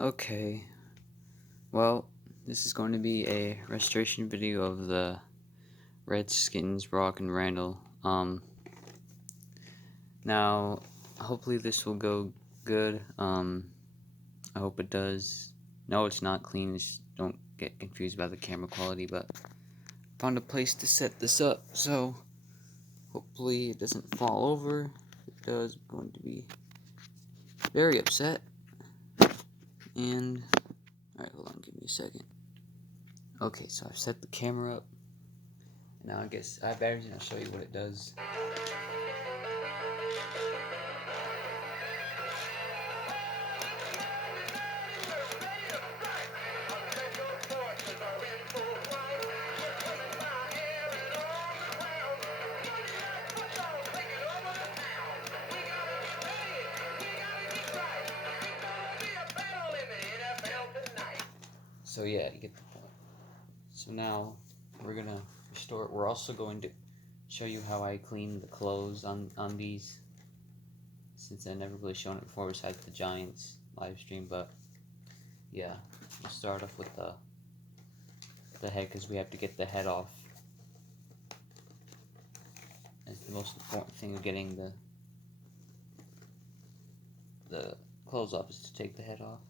Okay, well, this is going to be a restoration video of the Redskins, Rockin, Randall. Now, hopefully this will go good. I hope it does. No, it's not clean. Just don't get confused by the camera quality, but found a place to set this up, so hopefully it doesn't fall over. If it does, I'm going to be very upset. And, alright, hold on, give me a second. Okay, so I've set the camera up. Now I guess I have batteries and I'll show you what it does. So yeah, you get the point. So now we're gonna restore it. We're also going to show you how I clean the clothes on these, since I've never really shown it before besides the Giants live stream. But yeah, we'll start off with the head, because we have to get the head off. That's the most important thing of getting the clothes off, is to take the head off.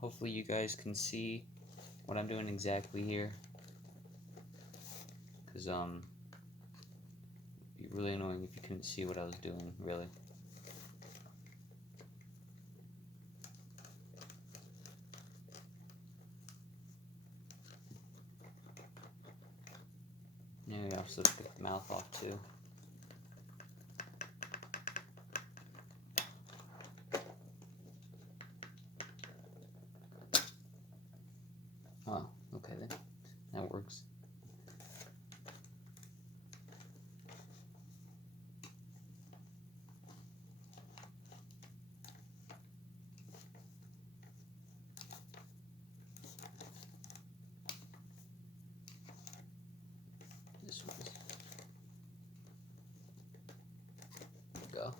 Hopefully you guys can see what I'm doing exactly here, because it'd be really annoying if you couldn't see what I was doing, really. Now we also pick the mouth off too. Oh, okay then. That works. This one. There we go.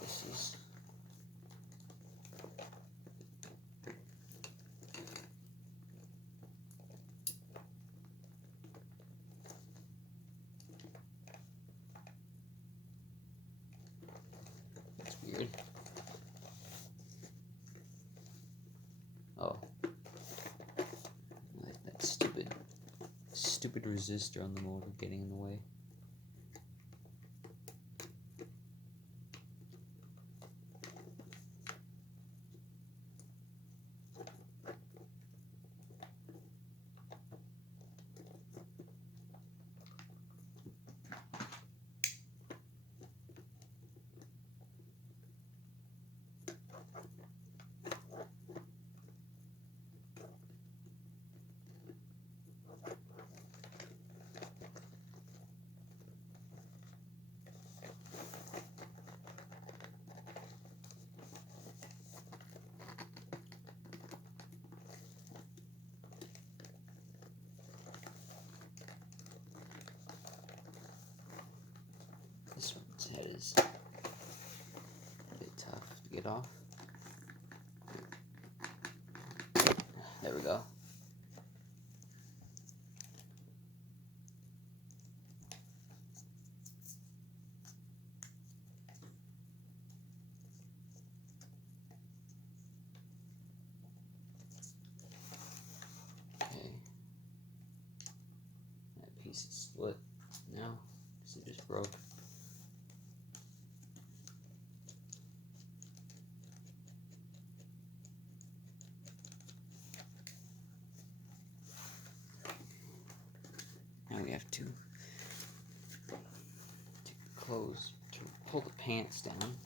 This is that's weird. Oh, like that stupid resistor on the motor getting in the way. This one's head is a bit tough to get off. There we go. Okay. That piece is split now, so just broke. Now we have to close to pull the pants down.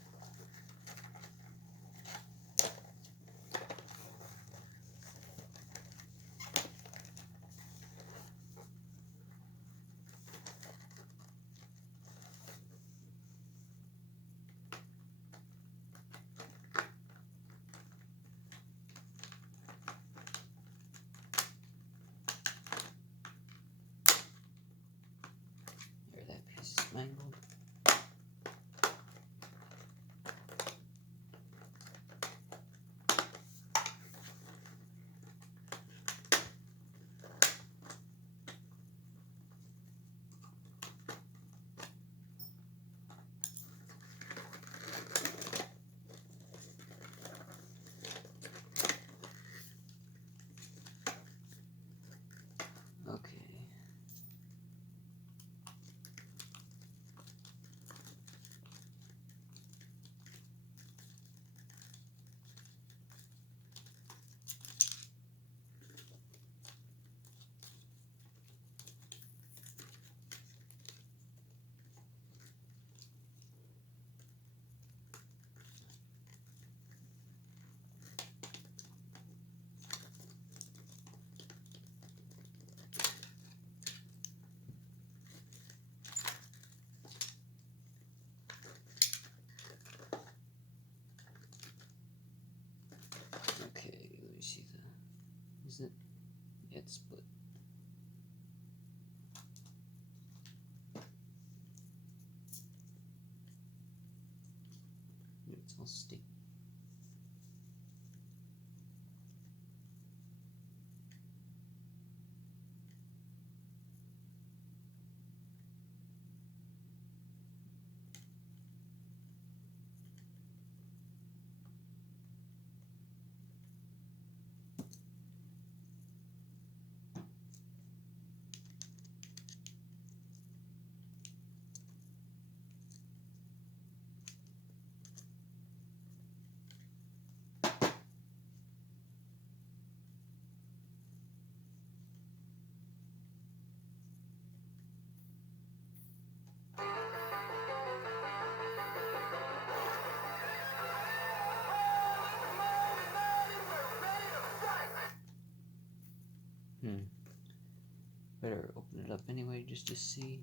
There, that piece is mangled. Okay. Okay, let me see the. Is it? Yeah, it's split. It's all sticky. Better open it up anyway just to see.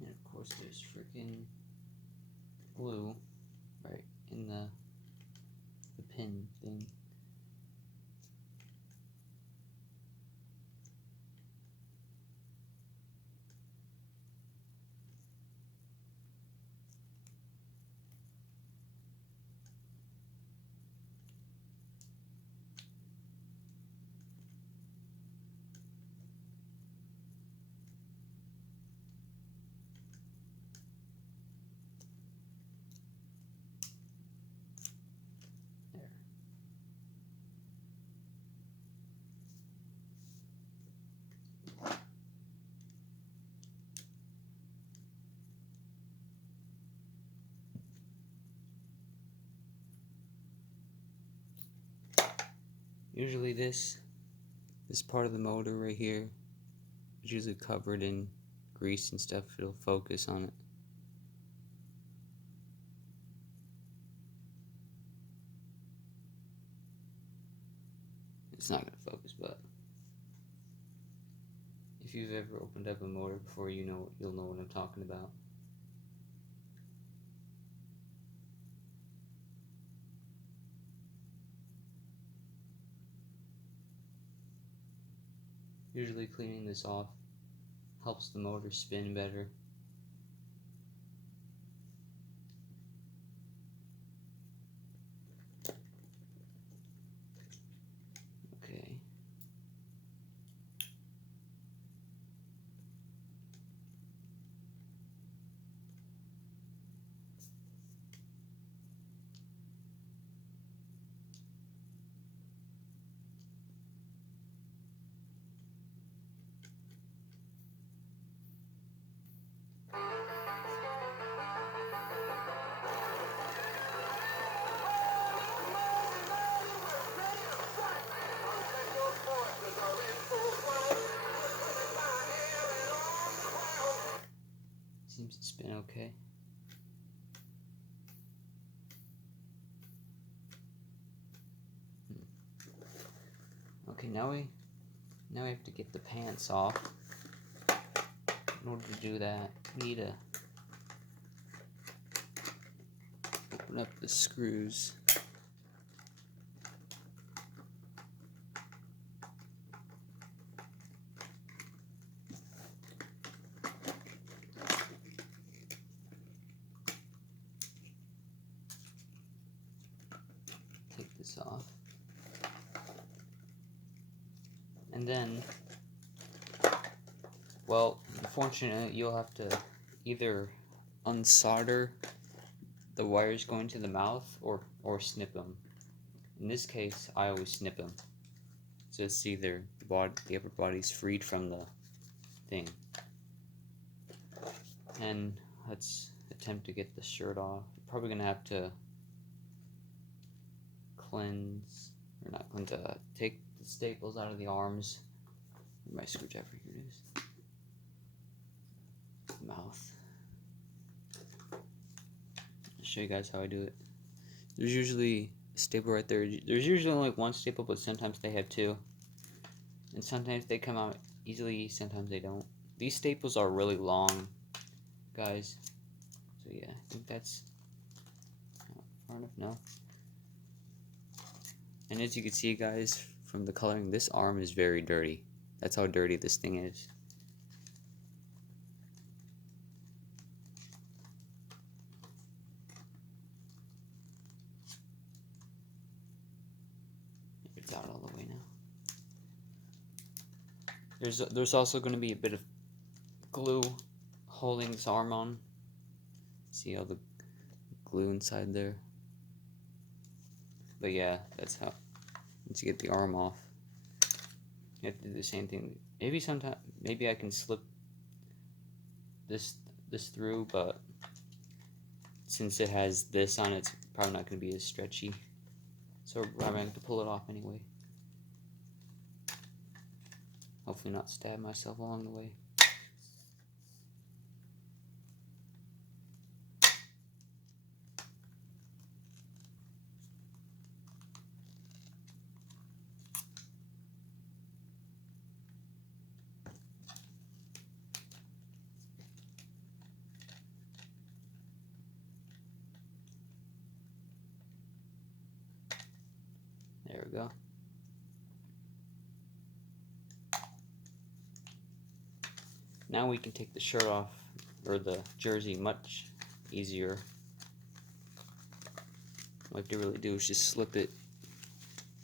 And of course there's freaking glue right in the pin thing. There. Usually this part of the motor right here is usually covered in grease and stuff. It'll focus on it. It's not going to focus, but if you've ever opened up a motor before, you'll know what I'm talking about. Usually cleaning this off helps the motor spin better. Okay. Okay, now we have to get the pants off. In order to do that, we need to open up the screws. Take this off. And then, well, unfortunately, you'll have to either unsolder the wires going to the mouth or snip them. In this case, I always snip them. So it's either the upper body's freed from the thing. And let's attempt to get the shirt off. Probably gonna have to take the staples out of the arms. My screwdriver, here it is. Mouth. I'll show you guys how I do it. There's usually a staple right there. There's usually only one staple, but sometimes they have two. And sometimes they come out easily, sometimes they don't. These staples are really long, guys. So yeah, I think that's far enough now. And as you can see, guys, from the coloring, this arm is very dirty. That's how dirty this thing is. It's out all the way now. There's also going to be a bit of glue holding this arm on. See all the glue inside there? But yeah, that's how. Once you get the arm off, you have to do the same thing. Maybe I can slip this through, but since it has this on it, it's probably not going to be as stretchy. So we're probably going to have to pull it off anyway. Hopefully not stab myself along the way. There we go. Now we can take the shirt off, or the jersey, much easier. What you have to really do is just slip it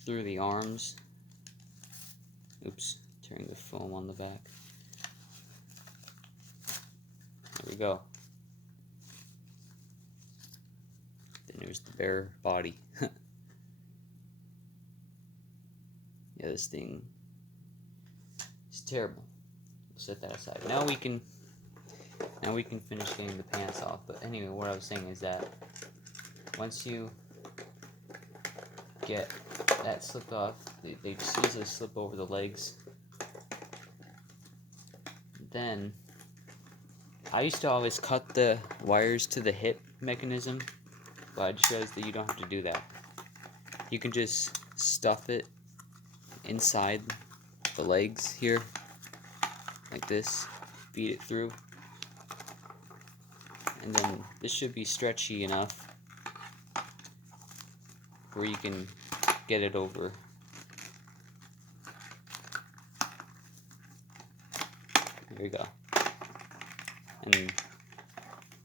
through the arms. Oops, tearing the foam on the back. There we go. Then there's the bare body. Yeah, this thing is terrible. We'll set that aside. Now we can finish getting the pants off. But anyway, what I was saying is that once you get that slipped off, they just easily slip over the legs. Then I used to always cut the wires to the hip mechanism, but I just realized that you don't have to do that. You can just stuff it inside the legs here, like this, feed it through, and then this should be stretchy enough where you can get it over. There we go. And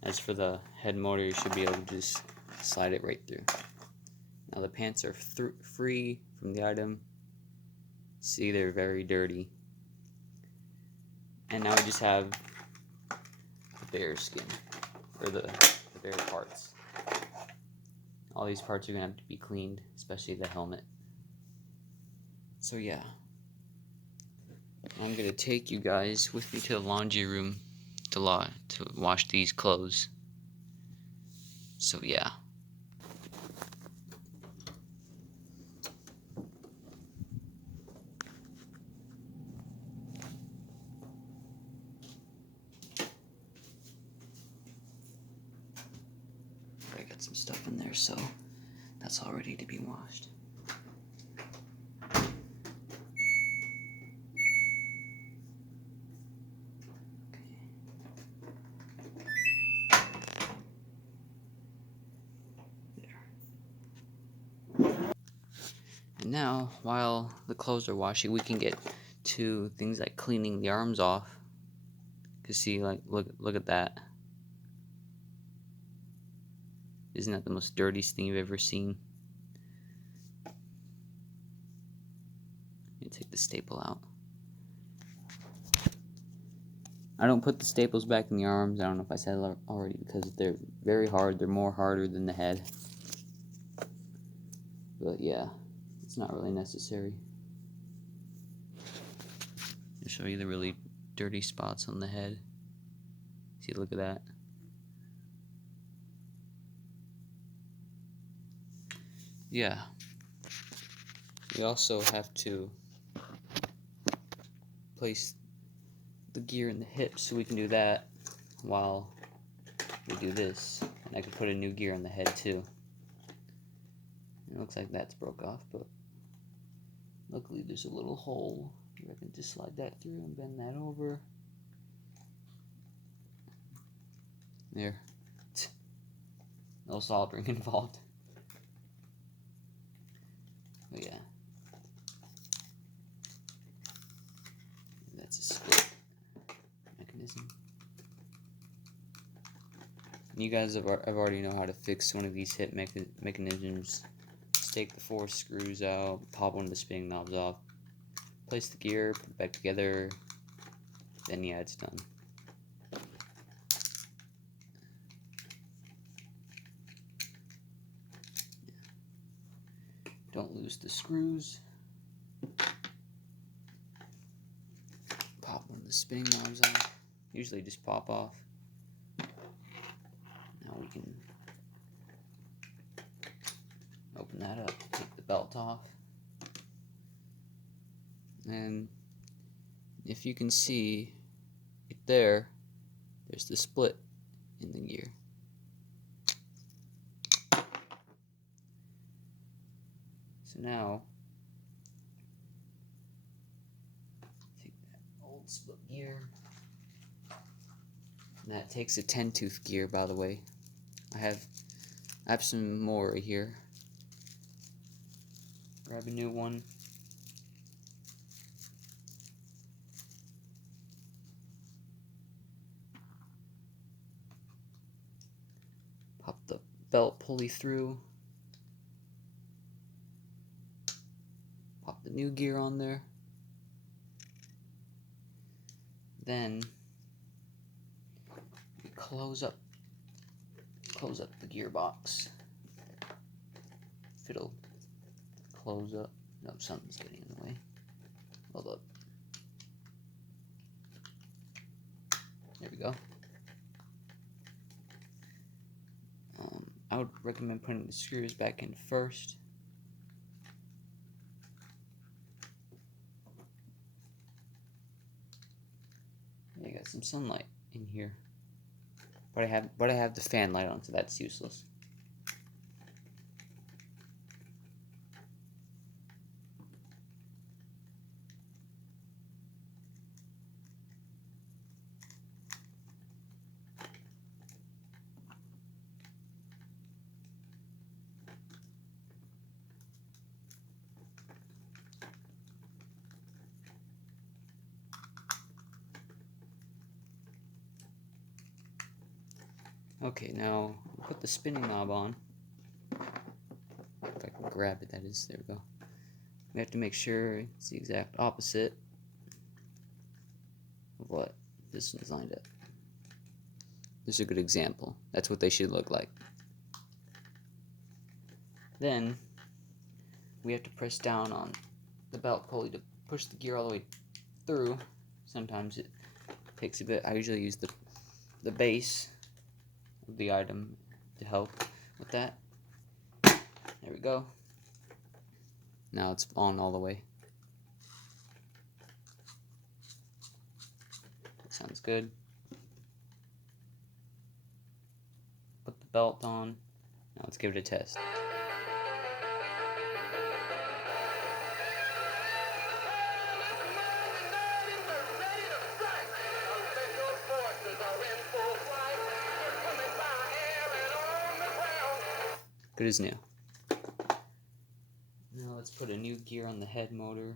as for the head motor, you should be able to just slide it right through. Now the pants are free from the item. See, they're very dirty. And now we just have the bare skin, or the bare parts. All these parts are going to have to be cleaned, especially the helmet. So yeah, I'm going to take you guys with me to the laundry room to wash these clothes. So yeah. I got some stuff in there, so that's all ready to be washed. now, while the clothes are washing, we can get to things like cleaning the arms off. Cause see, like, look at that. Isn't that the most dirtiest thing you've ever seen? You take the staple out. I don't put the staples back in the arms. I don't know if I said it already, because they're very hard. They're more harder than the head. But yeah, it's not really necessary. I'll show you the really dirty spots on the head. See, look at that. Yeah. We also have to place the gear in the hips, so we can do that while we do this. And I can put a new gear on the head too. It looks like that's broke off, but luckily there's a little hole. I can just slide that through and bend that over. There. No soldering involved. But yeah. That's a split mechanism. You guys have already know how to fix one of these hip mechanisms. Just take the 4 screws out, pop one of the spinning knobs off, place the gear, put it back together, then yeah, it's done. Don't lose the screws. Pop one of the spinning knobs off. Usually just pop off. Now we can open that up, take the belt off. And if you can see right there, there's the split in the gear. So now, take that old split gear. And that takes a 10-tooth gear, by the way. I have some more right here. Grab a new one. Pop the belt pulley through. Pop the new gear on there. Then we close up the gearbox. If it'll close up. No, something's getting in the way. Hold up. There we go. I would recommend putting the screws back in first. I got some sunlight in here, but I have the fan light on, so that's useless. Okay, now put the spinning knob on. If I can grab it, that is. There we go. We have to make sure it's the exact opposite of what this one's lined up. This is a good example. That's what they should look like. Then we have to press down on the belt pulley to push the gear all the way through. Sometimes it takes a bit. I usually use the base of the item to help with that. There we go. Now it's on all the way. Sounds good. Put the belt on. Now let's give it a test. Good as new. Now let's put put a new gear on the head motor.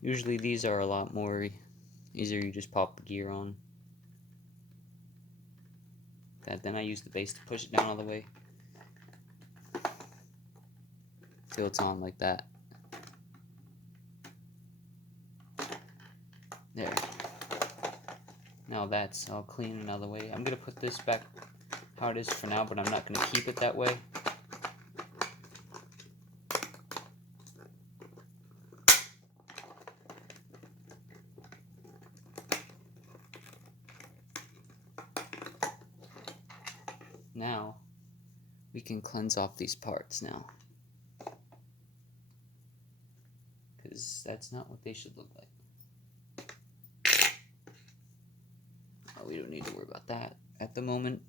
Usually these are a lot more easier, you just pop the gear on. Then I use the base to push it down all the way. Till it's on like that. There. Now that's all clean and out of the way. I'm going to put this back how it is for now, but I'm not going to keep it that way. Now, we can cleanse off these parts now. Because that's not what they should look like. Oh, we don't need to worry about that at the moment.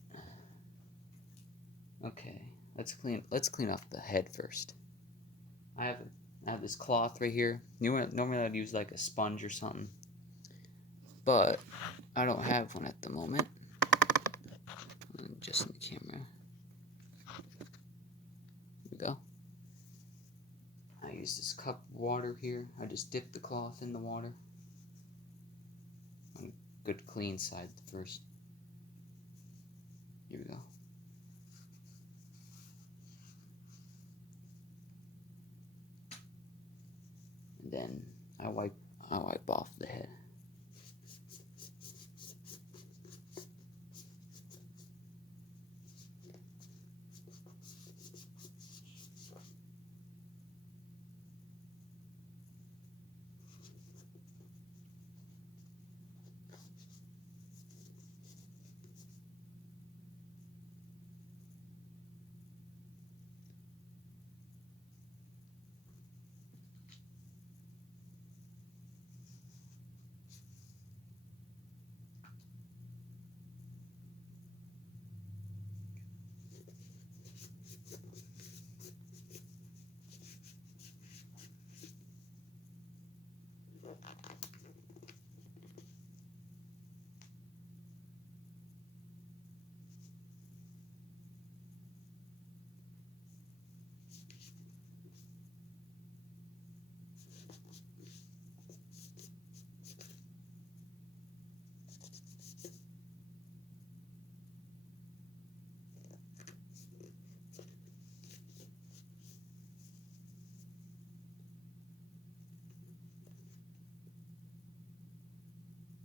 Okay, let's clean off the head first. I have this cloth right here. Normally I'd use like a sponge or something, but I don't have one at the moment. Just in the camera. Here we go. I use this cup of water here. I just dip the cloth in the water. On a good clean side first. Here we go. And then I wipe off the head.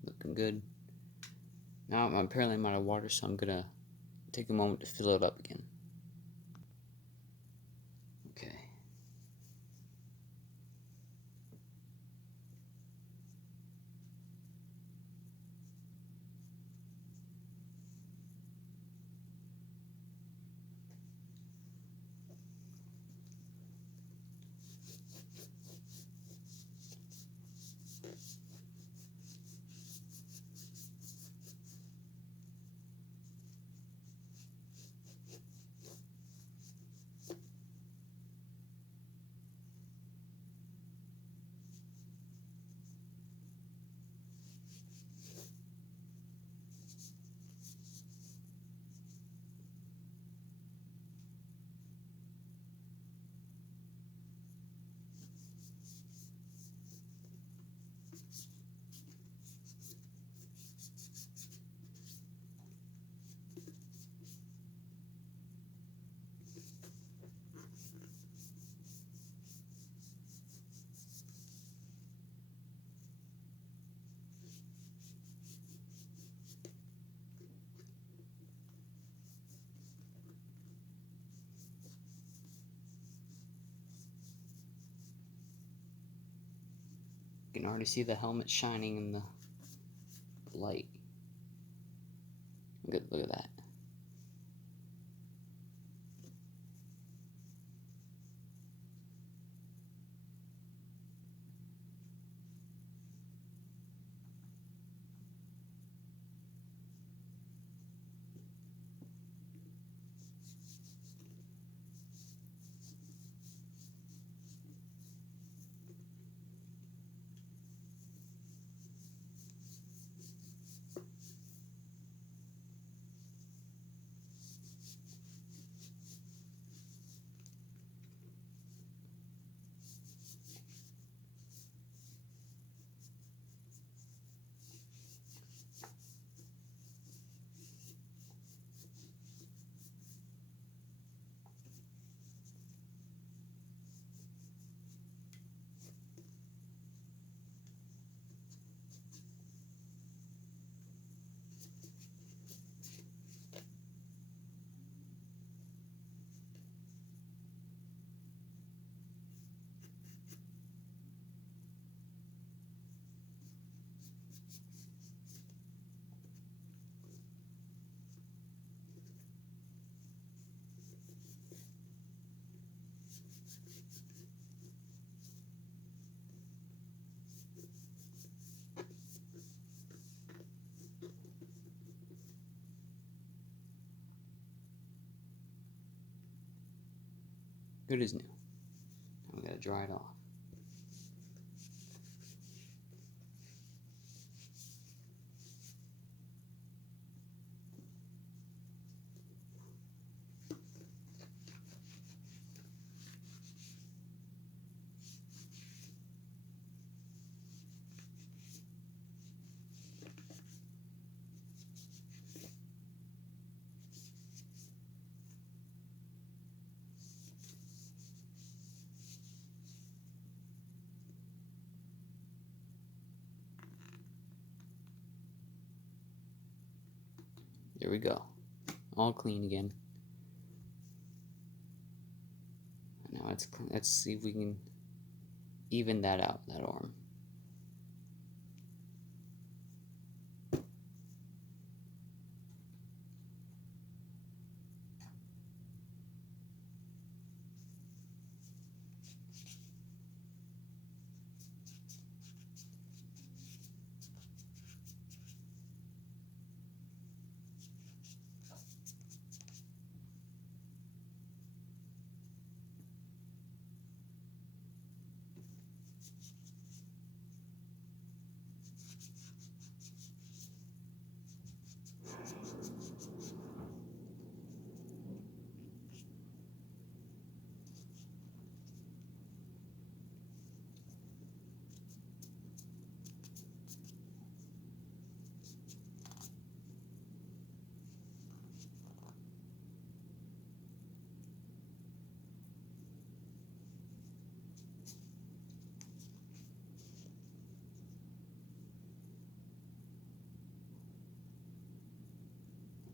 Looking good. Now apparently I'm out of water, so I'm gonna take a moment to fill it up again. Okay. You can already see the helmet shining in the light. Good, look at that. Good as new. Now we gotta dry it off. There we go. All clean again. Now let's see if we can even that out, that arm.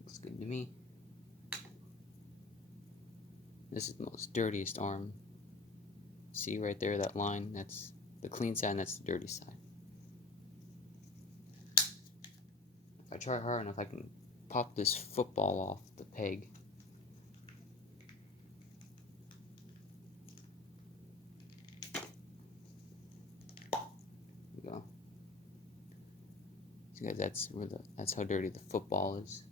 Looks good to me. This is the most dirtiest arm. See right there, that line? That's the clean side and that's the dirty side. If I try hard enough, I can pop this football off the peg. There we go. See guys, that's how dirty the football is.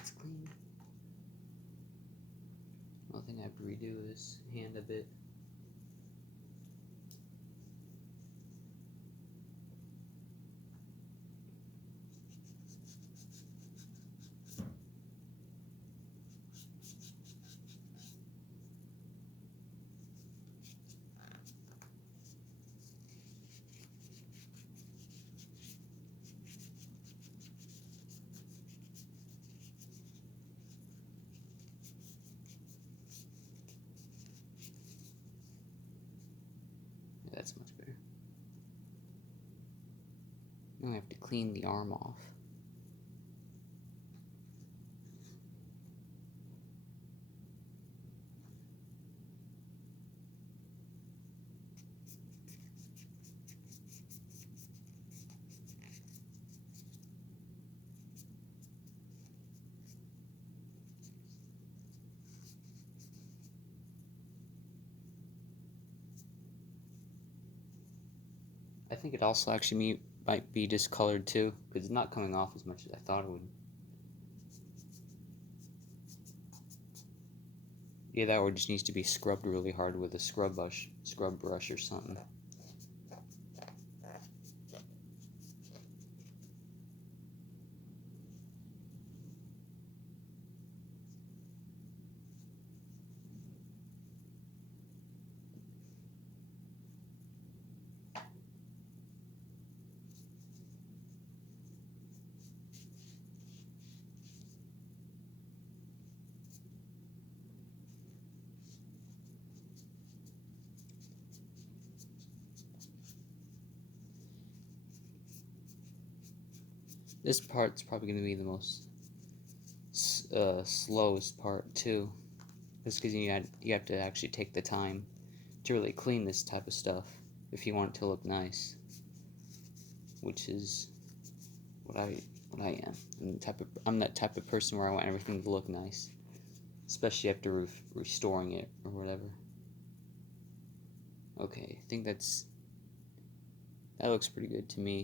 It's clean. One thing I have to redo this hand a bit. That's much better. Now I have to clean the arm off. I think it also actually might be discolored too, because it's not coming off as much as I thought it would. Yeah, that one just needs to be scrubbed really hard with a scrub brush or something. This part's probably going to be the most slowest part too, just because you have to actually take the time to really clean this type of stuff if you want it to look nice, which is what I am. I'm that type of person where I want everything to look nice, especially after restoring it or whatever. Okay, I think that looks pretty good to me.